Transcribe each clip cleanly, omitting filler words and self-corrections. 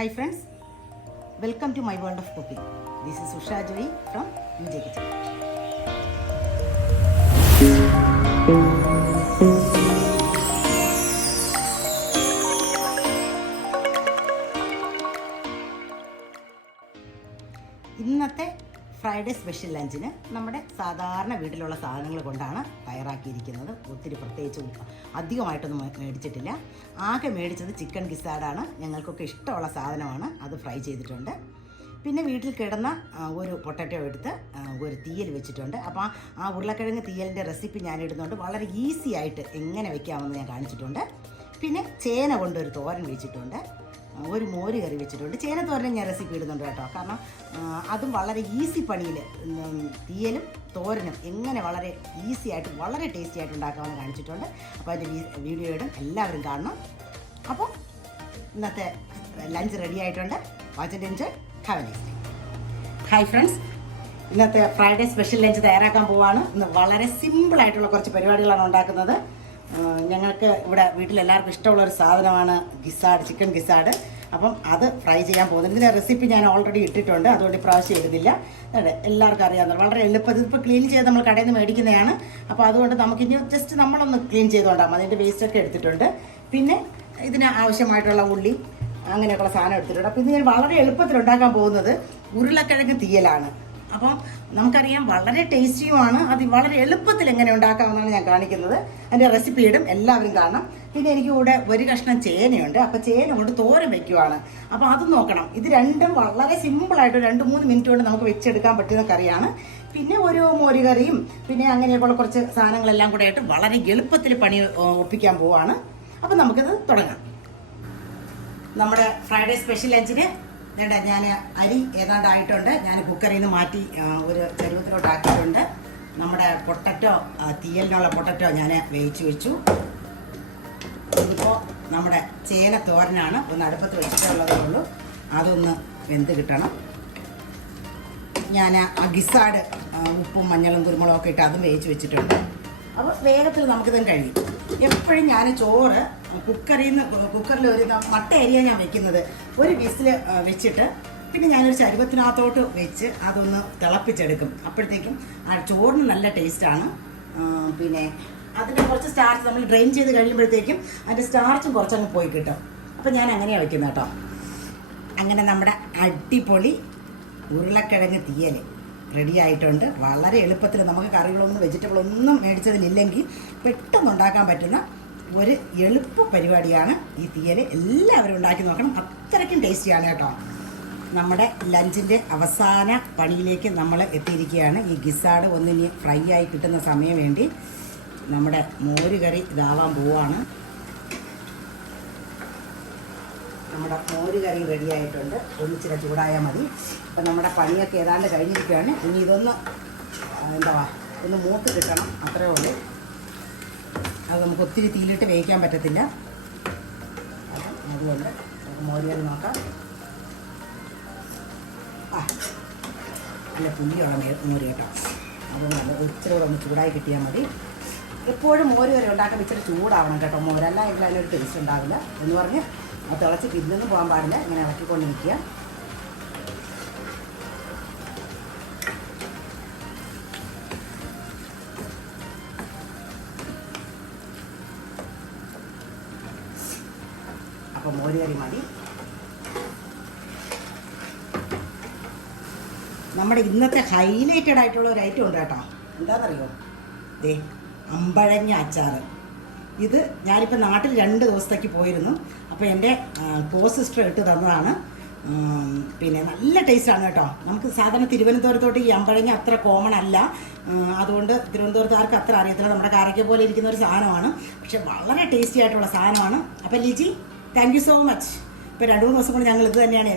Hi friends, welcome to my world of cooking. This is Usha Joy from UJ Kitchen. ഇന്നത്തെ Friday special ലഞ്ചിന് നമ്മുടെ സാധാരണ വീട്ടിലുള്ള സാധനങ്ങൾ കൊണ്ടാണ് തയ്യാറാക്കിയിരിക്കുന്നത്. ഒത്തിരി പ്രത്യേകിച്ച് അധികമായിട്ടൊന്നും മേടിച്ചിട്ടില്ല. ആകെ മേടിച്ചത് ചിക്കൻ ഗിസാഡാണ്. ഞങ്ങൾക്കൊക്കെ ഇഷ്ടമുള്ള സാധനമാണ്. അത് ഫ്രൈ ചെയ്തിട്ടുണ്ട്. പിന്നെ വീട്ടിൽ കിടന്ന ഒരു പൊട്ടറ്റോ എടുത്ത് ഒരു തീയൽ വെച്ചിട്ടുണ്ട്. അപ്പോൾ ആ ഉരുളക്കിഴങ്ങ് തീയലിൻ്റെ റെസിപ്പി ഞാൻ ഇടുന്നുണ്ട്. വളരെ ഈസി ആയിട്ട് എങ്ങനെ വെക്കാമെന്ന് ഞാൻ കാണിച്ചിട്ടുണ്ട്. പിന്നെ ചേന കൊണ്ടൊരു തോരൻ വെച്ചിട്ടുണ്ട്. ഒരു മോര് കറി വെച്ചിട്ടുണ്ട്. ചേനത്തോരനും ഞാൻ റെസിപ്പി ഇടുന്നുണ്ട് കേട്ടോ. കാരണം അതും വളരെ ഈസി പണിയിൽ തീയലും തോരനും എങ്ങനെ വളരെ ഈസി ആയിട്ട് വളരെ ടേസ്റ്റി ആയിട്ട് ഉണ്ടാക്കാമെന്ന് കാണിച്ചിട്ടുണ്ട്. അപ്പോൾ അതിൻ്റെ വീഡിയോ ഇടും, എല്ലാവരും കാണണം. അപ്പോൾ ഇന്നത്തെ ലഞ്ച് റെഡി ആയിട്ടുണ്ട്. Watch and enjoy. Have A nice day. Hi friends, ഇന്നത്തെ ഫ്രൈഡേ സ്പെഷ്യൽ ലഞ്ച് തയ്യാറാക്കാൻ പോവാണ്. ഇന്ന് വളരെ സിമ്പിളായിട്ടുള്ള കുറച്ച് പരിപാടികളാണ് ഉണ്ടാക്കുന്നത്. ഞങ്ങൾക്ക് ഇവിടെ വീട്ടിലെല്ലാവർക്കും ഇഷ്ടമുള്ള ഒരു സാധനമാണ് ഗിസാഡ്, ചിക്കൻ ഗിസാഡ്. അപ്പം അത് ഫ്രൈ ചെയ്യാൻ പോകുന്നത്. ഇതിൻ്റെ റെസിപ്പി ഞാൻ ഓൾറെഡി ഇട്ടിട്ടുണ്ട്, അതുകൊണ്ട് ഇപ്രാവശ്യം ഇടുന്നില്ല. അതെ, എല്ലാവർക്കും അറിയാവുന്ന വളരെ എളുപ്പത്തിൽ ഇപ്പോൾ ക്ലീൻ ചെയ്ത് നമ്മൾ കടയിൽ നിന്ന് മേടിക്കുന്നതാണ്. അപ്പോൾ അതുകൊണ്ട് നമുക്കിനി ജസ്റ്റ് നമ്മളൊന്ന് ക്ലീൻ ചെയ്തുകൊണ്ടാകും. അതിൻ്റെ വേസ്റ്റൊക്കെ എടുത്തിട്ടുണ്ട്. പിന്നെ ഇതിന് ആവശ്യമായിട്ടുള്ള ഉള്ളി അങ്ങനെയൊക്കെയുള്ള സാധനം എടുത്തിട്ടുണ്ട്. അപ്പോൾ ഇത് ഞാൻ വളരെ എളുപ്പത്തിൽ ഉണ്ടാക്കാൻ പോകുന്നത് ഉരുളക്കിഴങ്ങ് തീയലാണ്. അപ്പം നമുക്കറിയാം വളരെ ടേസ്റ്റിയുമാണ്. അത് വളരെ എളുപ്പത്തിൽ എങ്ങനെ ഉണ്ടാക്കാമെന്നാണ് ഞാൻ കാണിക്കുന്നത്. അതിൻ്റെ റെസിപ്പി ഇടും, എല്ലാവരും കാണണം. പിന്നെ എനിക്ക് കൂടെ ഒരു കഷ്ണം ചേനയുണ്ട്. അപ്പോൾ ചേന കൊണ്ട് തോരൻ വയ്ക്കുവാണ്. അപ്പോൾ അത് നോക്കണം. ഇത് രണ്ടും വളരെ സിമ്പിളായിട്ട് 2-3 മിനിറ്റ് കൊണ്ട് നമുക്ക് വെച്ചെടുക്കാൻ പറ്റുന്ന കറിയാണ്. പിന്നെ ഒരു മോര് കറിയും പിന്നെ അങ്ങനെയൊക്കെയുള്ള കുറച്ച് സാധനങ്ങളെല്ലാം കൂടെ ആയിട്ട് വളരെ എളുപ്പത്തിൽ പണി ഒപ്പിക്കാൻ പോവാണ്. അപ്പം നമുക്കിത് തുടങ്ങാം. നമ്മുടെ ഫ്രൈഡേ സ്പെഷ്യൽ ലഞ്ചിന് ഞാൻ അരി ഏതാണ്ടായിട്ടുണ്ട്. ഞാൻ കുക്കറിൽ നിന്ന് മാറ്റി ഒരു ചരുവത്തിലോട്ട് ആക്കിയിട്ടുണ്ട്. നമ്മുടെ പൊട്ടറ്റോ, തീയലിനുള്ള പൊട്ടറ്റോ ഞാൻ വേവിച്ച് വെച്ചു. ഇതിപ്പോൾ നമ്മുടെ ചേന തോരനാണ്. ഒന്ന് അടുപ്പത്ത് വെച്ചിട്ടുള്ളതേ ഉള്ളൂ. അതൊന്ന് വെന്ത് കിട്ടണം. ഞാൻ ആ ഗിസാഡ് ഉപ്പും മഞ്ഞളും കുരുമുളകും ഒക്കെ ഇട്ട് അതും വേവിച്ച് വെച്ചിട്ടുണ്ട്. അപ്പോൾ വേഗത്തിൽ നമുക്കിതും കഴിയും. എപ്പോഴും ഞാൻ ചോറ് കുക്കറിൽ ഒരു മട്ട അരിയാണ് ഞാൻ വെക്കുന്നത്. ഒരു വിസിൽ വെച്ചിട്ട് പിന്നെ ഞാനൊരു ചരുവത്തിനകത്തോട്ട് വെച്ച് അതൊന്ന് തിളപ്പിച്ചെടുക്കും. അപ്പോഴത്തേക്കും ആ ചോറിന് നല്ല ടേസ്റ്റാണ്. പിന്നെ അതിൻ്റെ കുറച്ച് സ്റ്റാർച്ച് നമ്മൾ ഡ്രെയിൻ ചെയ്ത് കഴിയുമ്പോഴത്തേക്കും അതിൻ്റെ സ്റ്റാർച്ചും കുറച്ചങ്ങ് പോയി കിട്ടും. അപ്പം ഞാൻ അങ്ങനെയാണ് വെക്കുന്നത് കേട്ടോ. അങ്ങനെ നമ്മുടെ അടിപൊളി ഉരുളക്കിഴങ്ങ് തീയൽ റെഡി ആയിട്ടുണ്ട്. വളരെ എളുപ്പത്തിൽ നമുക്ക് കറികളൊന്നും വെജിറ്റബിളൊന്നും മേടിച്ചതിലില്ലെങ്കിൽ പെട്ടെന്ന് ഉണ്ടാക്കാൻ പറ്റുന്ന ഒരു എളുപ്പ പരിപാടിയാണ് ഈ തീയൽ. എല്ലാവരും ഉണ്ടാക്കി നോക്കണം. അത്രയ്ക്കും ടേസ്റ്റിയാണ് കേട്ടോ. നമ്മുടെ ലഞ്ചിൻ്റെ അവസാന പണിയിലേക്ക് നമ്മൾ എത്തിയിരിക്കുകയാണ്. ഈ ഗിസാഡ് ഒന്നിനി ഫ്രൈ ആയി കിട്ടുന്ന സമയം വേണ്ടി നമ്മുടെ മോര് കറി ഇതാവാൻ പോവുകയാണ്. നമ്മുടെ മോര് കറി റെഡി ആയിട്ടുണ്ട്. ഒന്നിച്ചിരി ചൂടായാൽ മതി. അപ്പം നമ്മുടെ പണിയൊക്കെ ഏതാണ്ട് കഴിഞ്ഞിരിക്കുകയാണ്. ഇനി ഇതൊന്ന് ഒന്ന് മൂത്ത് കിട്ടണം, അത്രേ ഉള്ളൂ. അത് നമുക്ക് ഒത്തിരി തീയിലിട്ട് വേവിക്കാൻ പറ്റത്തില്ല. അതുകൊണ്ട് നമുക്ക് മോര് കറി നോക്കാം. നല്ല പുളിയുള്ള മോര് കേട്ടോ. അതുകൊണ്ട് ഇച്ചിരി കൂടെ ഒന്ന് ചൂടായി കിട്ടിയാൽ മതി. എപ്പോഴും മോര് കറി ഉണ്ടാക്കാൻ ഇച്ചിരി ചൂടാവണം കേട്ടോ. മോരല്ല എങ്കിൽ അതിനൊരു ടേസ്റ്റ് ഉണ്ടാവില്ല. എന്ന് പറഞ്ഞ് അത് തിളച്ച് പിരിഞ്ഞൊന്നും പോകാൻ പാടില്ല. ഇങ്ങനെ ഇറക്കിക്കൊണ്ട് നിൽക്കുക. അപ്പോൾ മോര് കറി മതി. നമ്മുടെ ഇന്നത്തെ ഹൈലൈറ്റഡ് ആയിട്ടുള്ള ഒരു ഐറ്റം ഉണ്ട് കേട്ടോ. എന്താണെന്നറിയോ? ദേ അമ്പഴങ്ങ അച്ചാർ. ഇത് ഞാനിപ്പോൾ നാട്ടിൽ 2 ദിവസത്തേക്ക് പോയിരുന്നു. അപ്പോൾ എൻ്റെ കോ സിസ്റ്റർ ഇട്ട് തന്നതാണ്. പിന്നെ നല്ല ടേസ്റ്റാണ് കേട്ടോ. നമുക്ക് സാധാരണ തിരുവനന്തപുരത്തോട്ട് ഈ അമ്പഴങ്ങ അത്ര കോമൺ അല്ല. അതുകൊണ്ട് തിരുവനന്തപുരത്തുകാർക്ക് അത്ര അറിയത്തില്ല. നമ്മുടെ കാരയ്ക്ക പോലെ ഇരിക്കുന്ന ഒരു സാധനമാണ്. പക്ഷെ വളരെ ടേസ്റ്റി ആയിട്ടുള്ള സാധനമാണ്. അപ്പോൾ Liji, thank you so much. ഇപ്പോൾ 2-3 ദിവസം കൊണ്ട് ഞങ്ങൾ ഇത് തന്നെയാണ്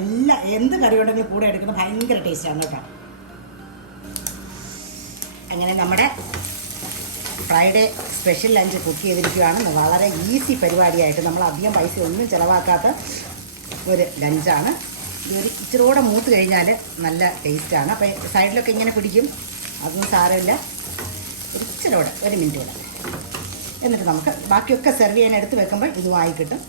എന്ത് കറി ഉണ്ടെങ്കിലും കൂടെ എടുക്കുന്നത്. ഭയങ്കര ടേസ്റ്റാണ് കേട്ടോ. അങ്ങനെ നമ്മുടെ ഫ്രൈഡേ സ്പെഷ്യൽ ലഞ്ച് കുക്ക് ചെയ്തിരിക്കുകയാണ്. വളരെ ഈസി പരിപാടിയായിട്ട് നമ്മൾ അധികം പൈസ ഒന്നും ചിലവാക്കാത്ത ഒരു ലഞ്ചാണ്. ഇതൊരു ഇച്ചിരി കൂടെ മൂത്ത് കഴിഞ്ഞാൽ നല്ല ടേസ്റ്റാണ്. അപ്പോൾ സൈഡിലൊക്കെ ഇങ്ങനെ പിടിക്കും, അതൊന്നും സാരമില്ല. ഒരു ഇച്ചിരി കൂടെ 1 മിനിറ്റ് കൂടെ എന്നിട്ട് നമുക്ക് ബാക്കിയൊക്കെ സെർവ് ചെയ്യാൻ എടുത്ത് വെക്കുമ്പോൾ ഇതുമായി കിട്ടും.